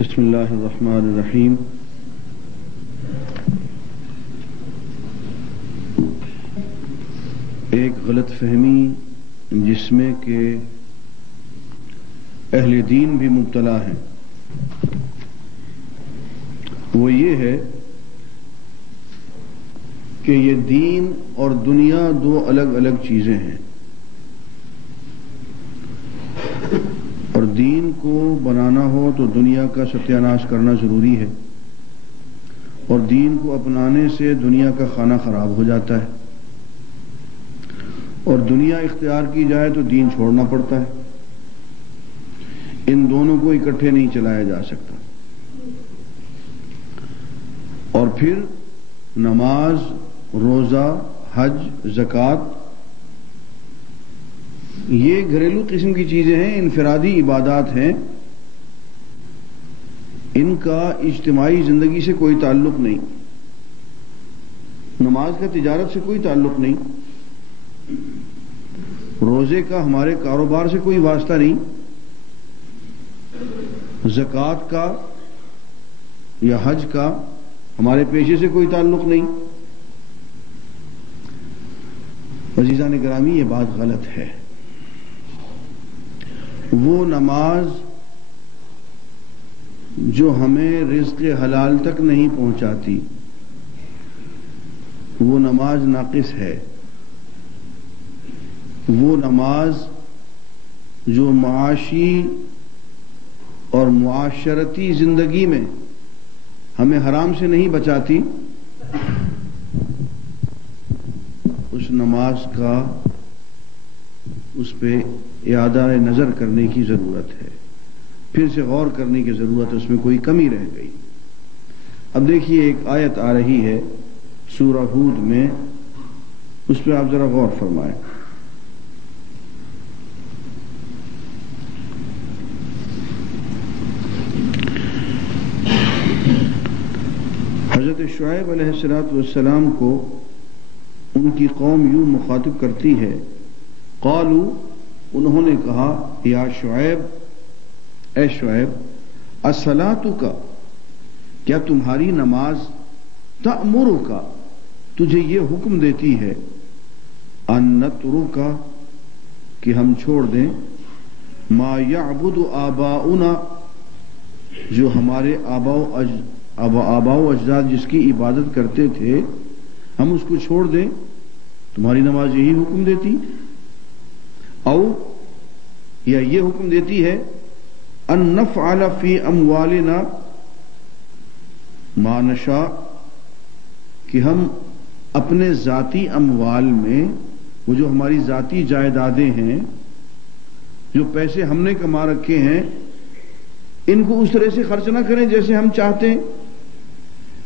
بسم اللہ الرحمن الرحیم۔ ایک غلط فہمی جس میں کہ اہل دین بھی مبتلا ہیں وہ یہ ہے کہ یہ دین اور دنیا دو الگ الگ چیزیں ہیں، اور دین کو بنانا ہو تو دنیا کا ستیہ ناش کرنا ضروری ہے، اور دین کو اپنانے سے دنیا کا کھانا خراب ہو جاتا ہے، اور دنیا اختیار کی جائے تو دین چھوڑنا پڑتا ہے۔ ان دونوں کو اکٹھے نہیں چلایا جا سکتا۔ اور پھر نماز، روزہ، حج، زکوٰۃ یہ گھریلو قسم کی چیزیں ہیں، انفرادی عبادات ہیں، ان کا اجتماعی زندگی سے کوئی تعلق نہیں۔ نماز کا تجارت سے کوئی تعلق نہیں، روزے کا ہمارے کاروبار سے کوئی واسطہ نہیں، زکوٰۃ کا یا حج کا ہمارے پیشے سے کوئی تعلق نہیں۔ عزیزان گرامی، یہ بات غلط ہے۔ وہ نماز جو ہمیں رزق حلال تک نہیں پہنچاتی، وہ نماز ناقص ہے۔ وہ نماز جو معاشی اور معاشرتی زندگی میں ہمیں حرام سے نہیں بچاتی، اس نماز کا اس پہ اعادہ نظر کرنے کی ضرورت ہے، پھر سے غور کرنے کی ضرورت ہے، اس میں کوئی کمی رہ گئی۔ اب دیکھیے ایک آیت آ رہی ہے سورہ ہود میں، اس پہ آپ ذرا غور فرمائیں۔ حضرت شعیب علیہ السلام کو ان کی قوم یوں مخاطب کرتی ہے، قالو، انہوں نے کہا، یا شعیب، اے شعیب، الصلاۃ، کیا تمہاری نماز، تأمرک، تجھے یہ حکم دیتی ہے، ان نترک، کہ ہم چھوڑ دیں، ما یعبد آباؤنا، جو ہمارے آباء و اجداد جس کی عبادت کرتے تھے ہم اس کو چھوڑ دیں؟ تمہاری نماز یہی حکم دیتی؟ او یا یہ حکم دیتی ہے، ان نفعل فی اموالنا ما نشاء، کہ ہم اپنے ذاتی اموال میں، وہ جو ہماری ذاتی جائیدادیں ہیں، جو پیسے ہم نے کما رکھے ہیں، ان کو اس طرح سے خرچ نہ کریں جیسے ہم چاہتے ہیں۔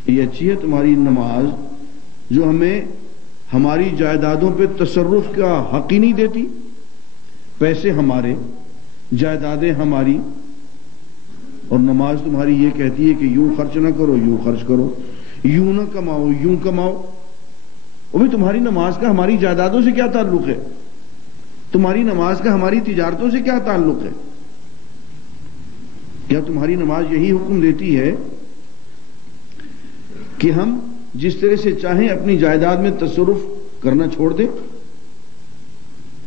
یہ اچھی ہے تمہاری نماز جو ہمیں ہماری جائیدادوں پہ تصرف کا حق ہی نہیں دیتی، پیسے ہمارے، جائیدادیں ہماری، اور نماز تمہاری یہ کہتی ہے کہ یوں خرچ نہ کرو، یوں خرچ کرو، یوں نہ کماؤ، یوں کماؤ۔ اور بھی تمہاری نماز کا ہماری جائیدادوں سے کیا تعلق ہے؟ تمہاری نماز کا ہماری تجارتوں سے کیا تعلق ہے؟ کیا تمہاری نماز یہی حکم دیتی ہے کہ ہم جس طرح سے چاہیں اپنی جائیداد میں تصرف کرنا چھوڑ دیں،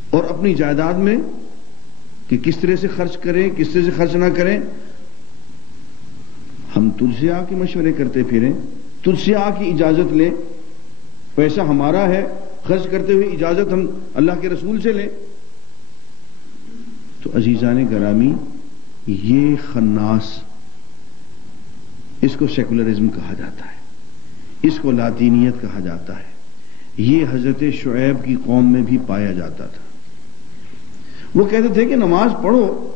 اور اپنی جائیداد میں کہ کس طرح سے خرچ کریں، کس طرح سے خرچ نہ کریں، ہم تجھ سے آ کے مشورے کرتے پھریں، تجھ سے آ کے اجازت لیں، پیسہ ہمارا ہے، خرچ کرتے ہوئے اجازت ہم اللہ کے رسول سے لیں؟ تو عزیزان گرامی، یہ خناس، اس کو سیکولرزم کہا جاتا ہے، اس کو لاطینیت کہا جاتا ہے۔ یہ حضرت شعیب کی قوم میں بھی پایا جاتا تھا۔ وہ کہتے تھے کہ نماز پڑھو،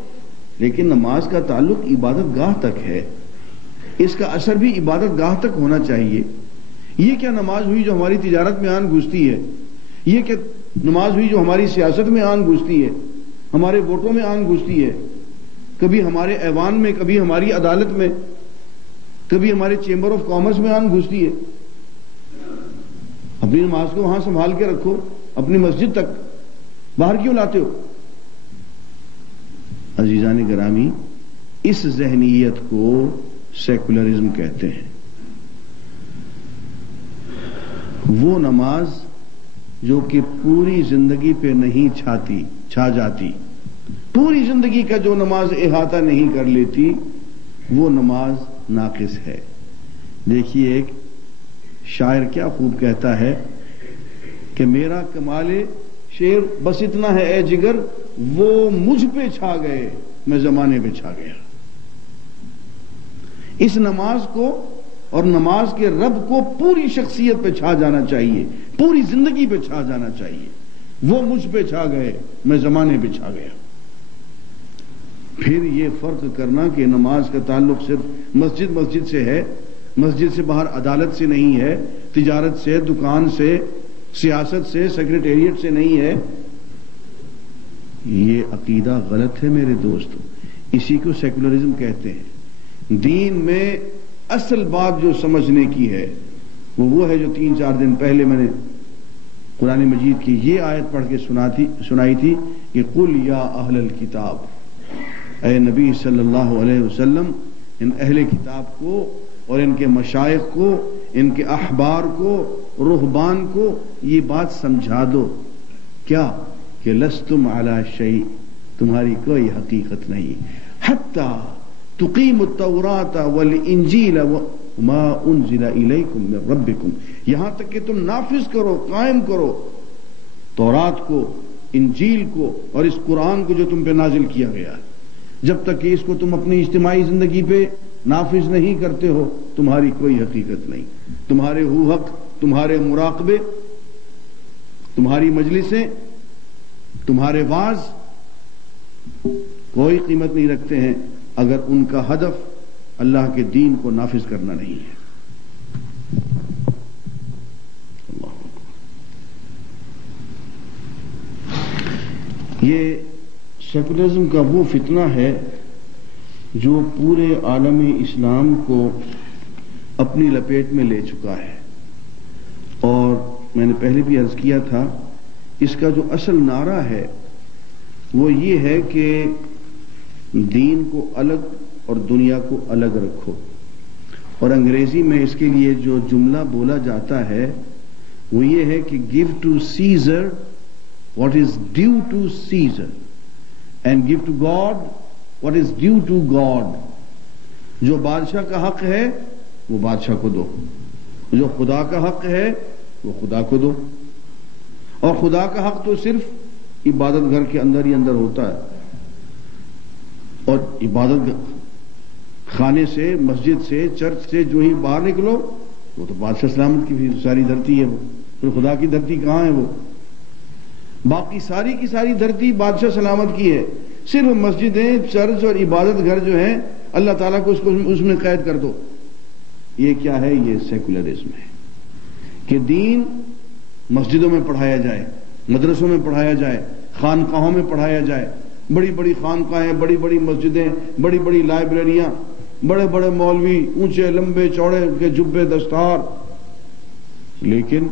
لیکن نماز کا تعلق عبادت گاہ تک ہے، اس کا اثر بھی عبادت گاہ تک ہونا چاہیے۔ یہ کیا نماز ہوئی جو ہماری تجارت میں آن گھستی ہے؟ یہ کیا نماز ہوئی جو ہماری سیاست میں آن گھستی ہے، ہمارے ووٹوں میں آن گھستی ہے، کبھی ہمارے ایوان میں، کبھی ہماری عدالت میں، کبھی ہمارے چیمبر آف کامرس میں آن گھستی ہے؟ اپنی نماز کو وہاں سنبھال کے رکھو، اپنی مسجد تک باہر کیوں لاتے ہو؟ عزیزان گرامی، اس ذہنیت کو سیکولرزم کہتے ہیں. وہ نماز جو کہ پوری زندگی پہ نہیں چھا جاتی، پوری زندگی کا جو نماز احاطہ نہیں کر لیتی، وہ نماز ناقص ہے. دیکھیے ایک شاعر کیا خوب کہتا ہے کہ میرا کمال شعر بس اتنا ہے اے جگر، وہ مجھ پہ چھا گئے میں زمانے پہ چھا گیا. اس نماز کو اور نماز کے رب کو پوری شخصیت پہ چھا جانا چاہیے، پوری زندگی پہ چھا جانا چاہیے. وہ مجھ پہ چھا گئے میں زمانے پہ چھا گیا. پھر یہ فرق کرنا کہ نماز کا تعلق صرف مسجد سے ہے، مسجد سے باہر عدالت سے نہیں ہے، تجارت سے، دکان سے، سیاست سے، سیکریٹریٹ سے نہیں ہے، یہ عقیدہ غلط ہے میرے دوستو. اسی کو سیکولرزم کہتے ہیں. دین میں اصل بات جو سمجھنے کی ہے وہ ہے جو 3-4 دن پہلے میں نے قرآن مجید کی یہ آیت پڑھ کے سنائی تھی کہ قل یا اہل الکتاب، اے نبی صلی اللہ علیہ وسلم ان اہل کتاب کو اور ان کے مشائخ کو، ان کے احبار کو، رہبان کو یہ بات سمجھا دو کیا کہ لستم علی شیء، تمہاری کوئی حقیقت نہیں، حتی تقیم التوراۃ والانجیل وما انزل الیکم من ربکم، یہاں تک کہ تم نافذ کرو، قائم کرو تورات کو، انجیل کو اور اس قرآن کو جو تم پہ نازل کیا گیا. جب تک کہ اس کو تم اپنی اجتماعی زندگی پہ نافذ نہیں کرتے ہو تمہاری کوئی حقیقت نہیں. تمہارے حق، تمہارے مراقبے، تمہاری مجلسیں، تمہارے واعظ کوئی قیمت نہیں رکھتے ہیں اگر ان کا ہدف اللہ کے دین کو نافذ کرنا نہیں ہے. یہ سیکولرزم کا وہ فتنہ ہے جو پورے عالم اسلام کو اپنی لپیٹ میں لے چکا ہے. اور میں نے پہلے بھی عرض کیا تھا اس کا جو اصل نعرہ ہے وہ یہ ہے کہ دین کو الگ اور دنیا کو الگ رکھو. اور انگریزی میں اس کے لیے جو جملہ بولا جاتا ہے وہ یہ ہے کہ give to Caesar what is due to Caesar and give to God what is due to God. جو بادشاہ کا حق ہے وہ بادشاہ کو دو، جو خدا کا حق ہے وہ خدا کو دو. اور خدا کا حق تو صرف عبادت گھر کے اندر ہی اندر ہوتا ہے. اور عبادت خانے سے، مسجد سے، چرچ سے جو ہی باہر نکلو وہ تو بادشاہ سلامت کی ساری دھرتی ہے، وہ پھر خدا کی دھرتی کہاں ہے؟ وہ باقی ساری کی ساری دھرتی بادشاہ سلامت کی ہے. صرف مسجدیں، چرچ اور عبادت گھر جو ہیں اللہ تعالیٰ کو اس میں قید کر دو. یہ کیا ہے؟ یہ سیکولرزم ہے کہ دین مسجدوں میں پڑھایا جائے، مدرسوں میں پڑھایا جائے، خانقاہوں میں پڑھایا جائے. بڑی بڑی خانقاہیں، بڑی بڑی مسجدیں، بڑی بڑی لائبریریاں، بڑے بڑے مولوی، اونچے لمبے چوڑے کے جبے دستار، لیکن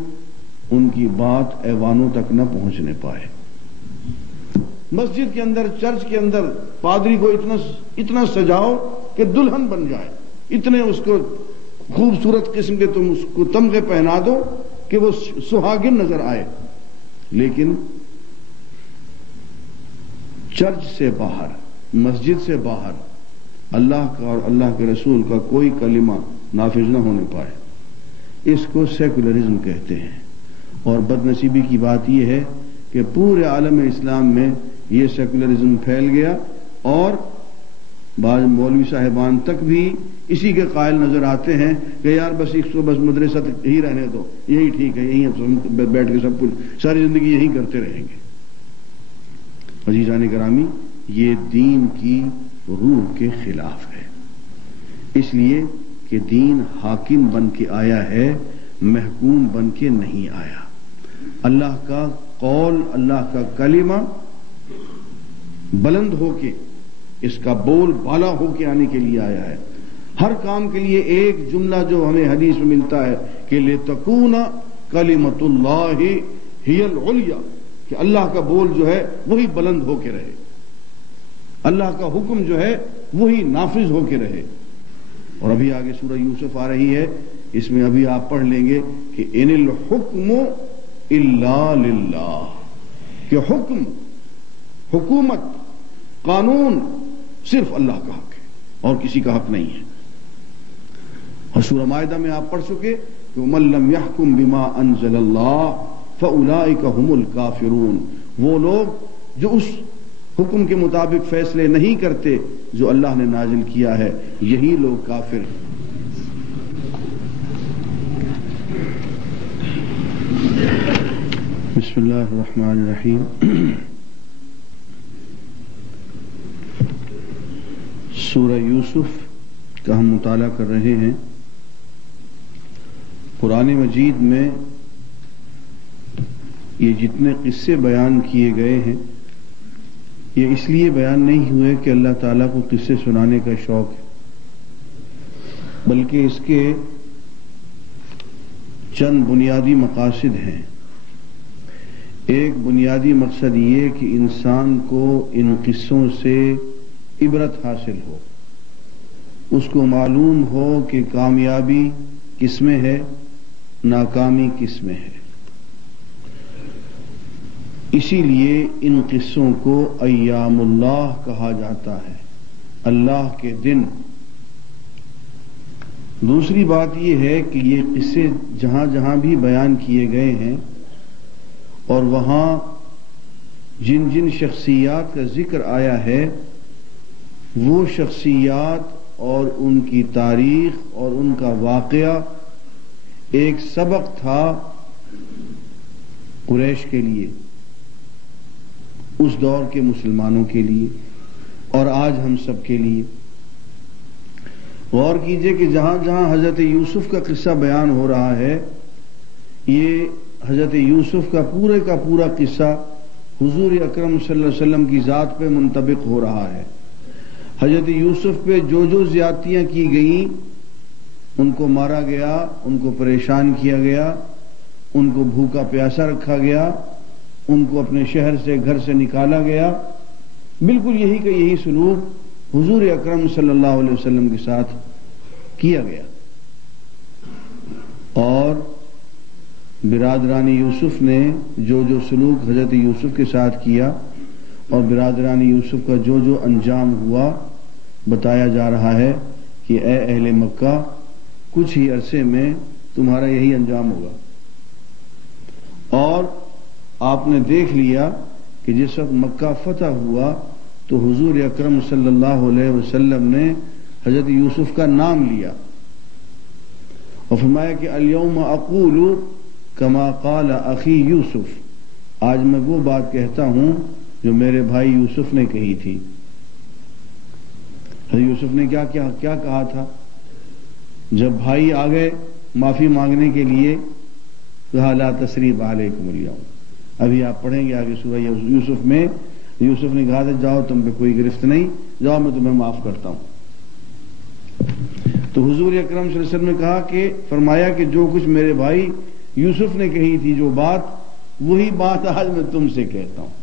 ان کی بات ایوانوں تک نہ پہنچنے پائے. مسجد کے اندر، چرچ کے اندر پادری کو اتنا سجاؤ کہ دلہن بن جائے، اتنے اس کو خوبصورت قسم کے تم اس کو تمغے پہنا دو کہ وہ سہاگن نظر آئے. لیکن چرچ سے باہر، مسجد سے باہر اللہ کا اور اللہ کے رسول کا کوئی کلمہ نافذ نہ ہونے پائے، اس کو سیکولرزم کہتے ہیں. اور بد نصیبی کی بات یہ ہے کہ پورے عالم اسلام میں یہ سیکولرزم پھیل گیا اور بعض مولوی صاحبان تک بھی اسی کے قائل نظر آتے ہیں کہ یار بس ایک بس مدرسہ تک ہی رہنے دو، یہی ٹھیک ہے، یہی بیٹھ کے سب کچھ ساری زندگی یہی کرتے رہیں گے. عزیزان گرامی، یہ دین کی روح کے خلاف ہے، اس لیے کہ دین حاکم بن کے آیا ہے، محکوم بن کے نہیں آیا. اللہ کا قول، اللہ کا کلمہ بلند ہو کے، اس کا بول بالا ہو کے آنے کے لیے آیا ہے. ہر کام کے لیے ایک جملہ جو ہمیں حدیث میں ملتا ہے کہ لِتَكُونَ كَلِمَةُ اللَّهِ هِيَ الْعُلْيَا، کہ اللہ کا بول جو ہے وہی بلند ہو کے رہے. اللہ کا حکم جو ہے وہی نافذ ہو کے رہے. اور ابھی آگے سورہ یوسف آ رہی ہے، اس میں ابھی آپ پڑھ لیں گے کہ ان الحکم الا للہ، کہ حکم، حکومت، قانون صرف اللہ کا حق ہے اور کسی کا حق نہیں ہے. اور سورہ مائدہ میں آپ پڑھ چکے کہ وَمَن لَّمْ يَحْكُم بِمَا أَنزَلَ اللَّهُ فَأُولَٰئِكَ هُمُ الْكَافِرُونَ، وہ لوگ جو اس حکم کے مطابق فیصلے نہیں کرتے جو اللہ نے نازل کیا ہے، یہی لوگ کافر ہیں. بسم اللہ الرحمن الرحیم. سورہ یوسف کا ہم مطالعہ کر رہے ہیں. قرآن مجید میں یہ جتنے قصے بیان کیے گئے ہیں یہ اس لیے بیان نہیں ہوئے کہ اللہ تعالیٰ کو قصے سنانے کا شوق ہے، بلکہ اس کے چند بنیادی مقاصد ہیں. ایک بنیادی مقصد یہ کہ انسان کو ان قصوں سے عبرت حاصل ہو، اس کو معلوم ہو کہ کامیابی کس میں ہے، ناکامی کس میں ہے. اسی لیے ان قصوں کو ایام اللہ کہا جاتا ہے، اللہ کے دن. دوسری بات یہ ہے کہ یہ قصے جہاں جہاں بھی بیان کیے گئے ہیں اور وہاں جن جن شخصیات کا ذکر آیا ہے وہ شخصیات اور ان کی تاریخ اور ان کا واقعہ ایک سبق تھا قریش کے لیے، اس دور کے مسلمانوں کے لیے اور آج ہم سب کے لیے. غور کیجئے کہ جہاں جہاں حضرت یوسف کا قصہ بیان ہو رہا ہے یہ حضرت یوسف کا پورا قصہ حضور اکرم صلی اللہ علیہ وسلم کی ذات پہ منطبق ہو رہا ہے. حضرت یوسف پہ جو جو زیادتیاں کی گئیں، ان کو مارا گیا، ان کو پریشان کیا گیا، ان کو بھوکا پیاسا رکھا گیا، ان کو اپنے شہر سے، گھر سے نکالا گیا، بالکل یہی کا یہی سلوک حضور اکرم صلی اللہ علیہ وسلم کے ساتھ کیا گیا. اور برادران یوسف نے جو جو سلوک حضرت یوسف کے ساتھ کیا اور برادران یوسف کا جو جو انجام ہوا، بتایا جا رہا ہے کہ اے اہل مکہ کچھ ہی عرصے میں تمہارا یہی انجام ہوگا. اور آپ نے دیکھ لیا کہ جس وقت مکہ فتح ہوا تو حضور اکرم صلی اللہ علیہ وسلم نے حضرت یوسف کا نام لیا اور فرمایا کہ الیوم اقول کما قال اخی یوسف، آج میں وہ بات کہتا ہوں جو میرے بھائی یوسف نے کہی تھی. حضرت یوسف نے کیا کہا تھا جب بھائی آ گئے معافی مانگنے کے لیے؟ کہا لا تثریب علیکم اليوم. ابھی آپ پڑھیں گے آگے سورہ یوسف میں، یوسف نے کہا تھا جاؤ تم پہ کوئی گرفت نہیں، جاؤ میں تمہیں معاف کرتا ہوں. تو حضور اکرم صلی اللہ علیہ وسلم نے کہا کہ فرمایا کہ جو کچھ میرے بھائی یوسف نے کہی تھی جو بات، وہی بات آج میں تم سے کہتا ہوں.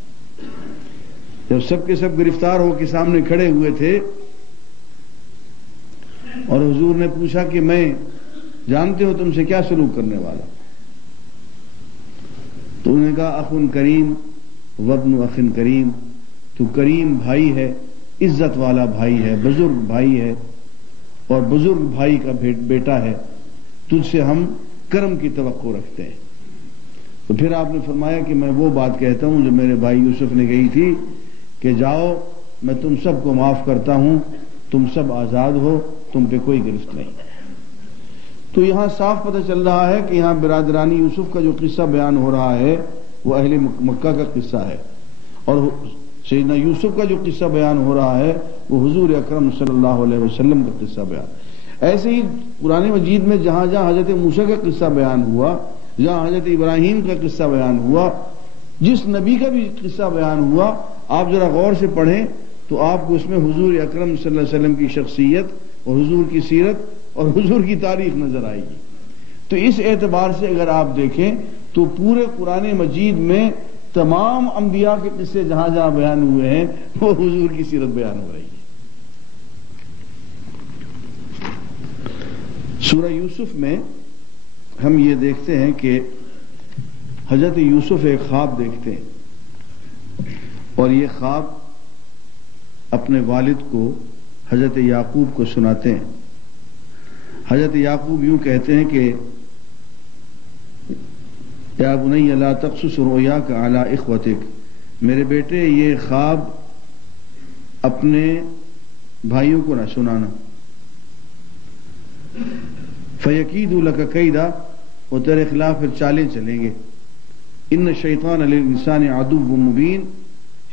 جب سب کے سب گرفتار ہو کے سامنے کھڑے ہوئے تھے اور حضور نے پوچھا کہ میں جانتے ہو تم سے کیا سلوک کرنے والا؟ تو انہوں نے کہا اخن کریم وابن اخن کریم، تو کریم بھائی ہے، عزت والا بھائی ہے، بزرگ بھائی ہے اور بزرگ بھائی کا بیٹا ہے، تجھ سے ہم کرم کی توقع رکھتے ہیں. تو پھر آپ نے فرمایا کہ میں وہ بات کہتا ہوں جو میرے بھائی یوسف نے کہی تھی کہ جاؤ میں تم سب کو معاف کرتا ہوں، تم سب آزاد ہو، تم پہ کوئی گرفت نہیں. تو یہاں صاف پتہ چل رہا ہے کہ یہاں برادرانی یوسف کا جو قصہ بیان ہو رہا ہے وہ اہل مکہ کا قصہ ہے، اور سیدنا یوسف کا جو قصہ بیان ہو رہا ہے وہ حضور اکرم صلی اللہ علیہ وسلم کا قصہ بیان. ایسے ہی قرآن مجید میں جہاں جہاں حضرت موسیٰ کا قصہ بیان ہوا، جہاں حضرت ابراہیم کا قصہ بیان ہوا، جس نبی کا بھی قصہ بیان ہوا، آپ ذرا غور سے پڑھیں تو آپ کو اس میں حضور اکرم صلی اللہ علیہ وسلم کی شخصیت اور حضور کی سیرت اور حضور کی تاریخ نظر آئے گی. تو اس اعتبار سے اگر آپ دیکھیں تو پورے قرآن مجید میں تمام انبیاء کے قصے جہاں جہاں بیان ہوئے ہیں وہ حضور کی سیرت بیان ہو رہی ہے. سورہ یوسف میں ہم یہ دیکھتے ہیں کہ حضرت یوسف ایک خواب دیکھتے ہیں اور یہ خواب اپنے والد کو حضرت یعقوب کو سناتے ہیں. حضرت یعقوب یوں کہتے ہیں کہ یا بنی لا تقصص رؤیاک علی اخوتک، میرے بیٹے یہ خواب اپنے بھائیوں کو نہ سنانا. فیکیدوا لک کیدا، وہ تیرے خلاف پھر چالیں چلیں گے. ان الشیطان للانسان عدو مبین،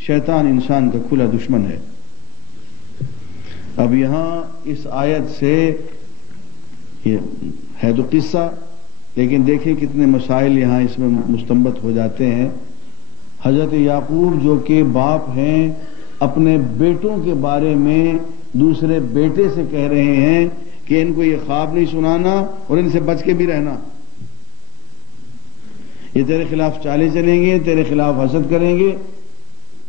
شیطان انسان کا کھلا دشمن ہے. اب یہاں اس آیت سے یہ ہے تو قصہ، لیکن دیکھیں کتنے مسائل یہاں اس میں مستنبط ہو جاتے ہیں. حضرت یعقوب جو کہ باپ ہیں، اپنے بیٹوں کے بارے میں دوسرے بیٹے سے کہہ رہے ہیں کہ ان کو یہ خواب نہیں سنانا اور ان سے بچ کے بھی رہنا. یہ تیرے خلاف چالیں چلیں گے، تیرے خلاف حسد کریں گے،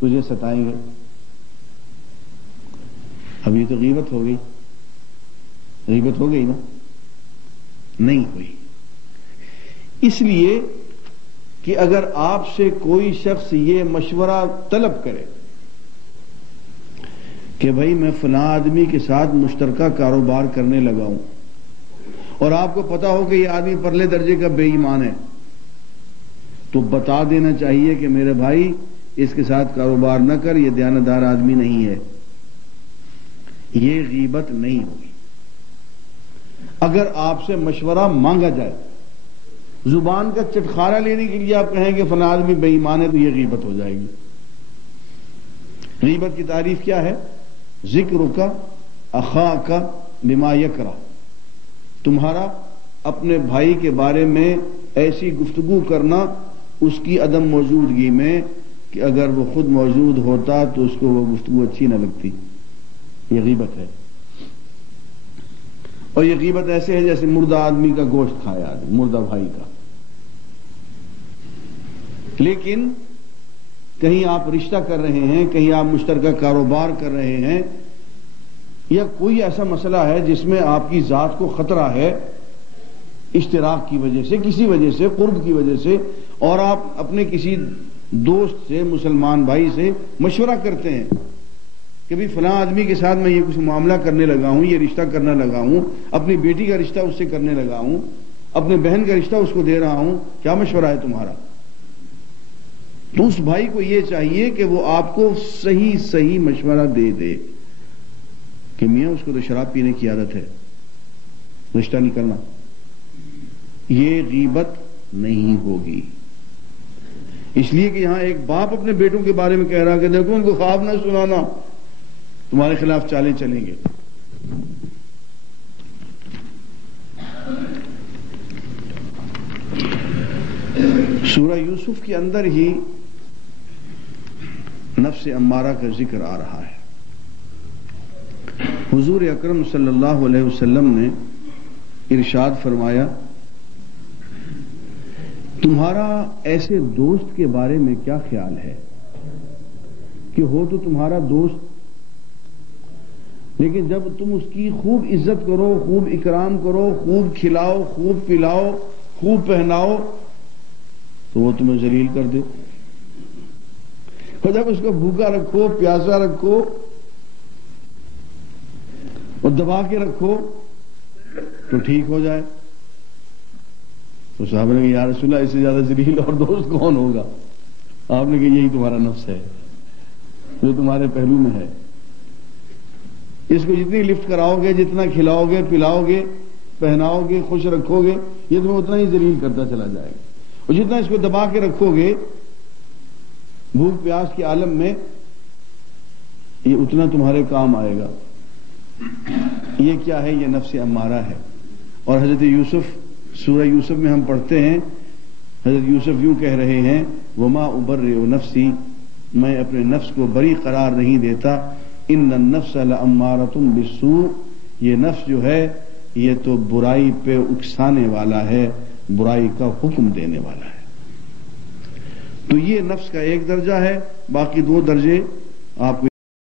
تجھے ستائیں گے. اب یہ تو غیبت ہو گئی. غیبت ہو گئی نا؟ نہیں ہوئی. اس لیے کہ اگر آپ سے کوئی شخص یہ مشورہ طلب کرے کہ بھائی میں فلاں آدمی کے ساتھ مشترکہ کاروبار کرنے لگا ہوں، اور آپ کو پتا ہو کہ یہ آدمی پرلے درجے کا بے ایمان ہے، تو بتا دینا چاہیے کہ میرے بھائی اس کے ساتھ کاروبار نہ کر، یہ دیانتدار آدمی نہیں ہے. یہ غیبت نہیں ہوگی. اگر آپ سے مشورہ مانگا جائے، زبان کا چٹخارا لینے کے لیے آپ کہیں کہ فلاں آدمی بے ایمان ہے، تو یہ غیبت ہو جائے گی. غیبت کی تعریف کیا ہے؟ ذکرک اخاک بما یکرہ، تمہارا اپنے بھائی کے بارے میں ایسی گفتگو کرنا اس کی عدم موجودگی میں کہ اگر وہ خود موجود ہوتا تو اس کو وہ گفتگو اچھی نہ لگتی. یہ غیبت ہے. اور یہ غیبت ایسے ہے جیسے مردہ آدمی کا گوشت کھایا آدمی، مردہ بھائی کا. لیکن کہیں آپ رشتہ کر رہے ہیں، کہیں آپ مشترکہ کاروبار کر رہے ہیں، یا کوئی ایسا مسئلہ ہے جس میں آپ کی ذات کو خطرہ ہے اشتراک کی وجہ سے، کسی وجہ سے، قرب کی وجہ سے، اور آپ اپنے کسی دوست سے، مسلمان بھائی سے مشورہ کرتے ہیں کہ بھی فلاں آدمی کے ساتھ میں یہ کچھ معاملہ کرنے لگا ہوں، یہ رشتہ کرنے لگا ہوں، اپنی بیٹی کا رشتہ اس سے کرنے لگا ہوں، اپنے بہن کا رشتہ اس کو دے رہا ہوں، کیا مشورہ ہے تمہارا؟ تو اس بھائی کو یہ چاہیے کہ وہ آپ کو صحیح مشورہ دے دے کہ میاں اس کو تو شراب پینے کی عادت ہے، رشتہ نہیں کرنا. یہ غیبت نہیں ہوگی. اس لیے کہ یہاں ایک باپ اپنے بیٹوں کے بارے میں کہہ رہا کہ دیکھو ان کو خواب نہ سنانا، تمہارے خلاف چالیں چلیں گے. سورہ یوسف کے اندر ہی نفس امارہ کا ذکر آ رہا ہے. حضور اکرم صلی اللہ علیہ وسلم نے ارشاد فرمایا، تمہارا ایسے دوست کے بارے میں کیا خیال ہے کہ ہو تو تمہارا دوست، لیکن جب تم اس کی خوب عزت کرو، خوب اکرام کرو، خوب کھلاؤ، خوب پلاؤ، خوب پہناؤ، تو وہ تمہیں ذلیل کر دے. اور جب اس کو بھوکا رکھو، پیاسا رکھو اور دبا کے رکھو تو ٹھیک ہو جائے. تو صاحب نے کہا یا رسول اللہ اس سے زیادہ ذلیل اور دوست کون ہوگا؟ آپ نے کہا یہی تمہارا نفس ہے جو تمہارے پہلو میں ہے. اس کو جتنی لفٹ کراؤ گے، جتنا کھلاؤ گے، پلاؤ گے، پہناؤ گے، خوش رکھو گے، یہ تمہیں اتنا ہی ذلیل کرتا چلا جائے گا. اور جتنا اس کو دبا کے رکھو گے بھوک پیاس کے عالم میں، یہ اتنا تمہارے کام آئے گا. یہ کیا ہے؟ یہ نفس امارہ ہے. اور حضرت یوسف، سورہ یوسف میں ہم پڑھتے ہیں حضرت یوسف یوں کہہ رہے ہیں، وما ابرئ نفسی، میں اپنے نفس کو بری قرار نہیں دیتا، ان النفس لامارۃ بالسوء، یہ نفس جو ہے یہ تو برائی پہ اکسانے والا ہے، برائی کا حکم دینے والا ہے. تو یہ نفس کا ایک درجہ ہے، باقی دو درجے آپ کو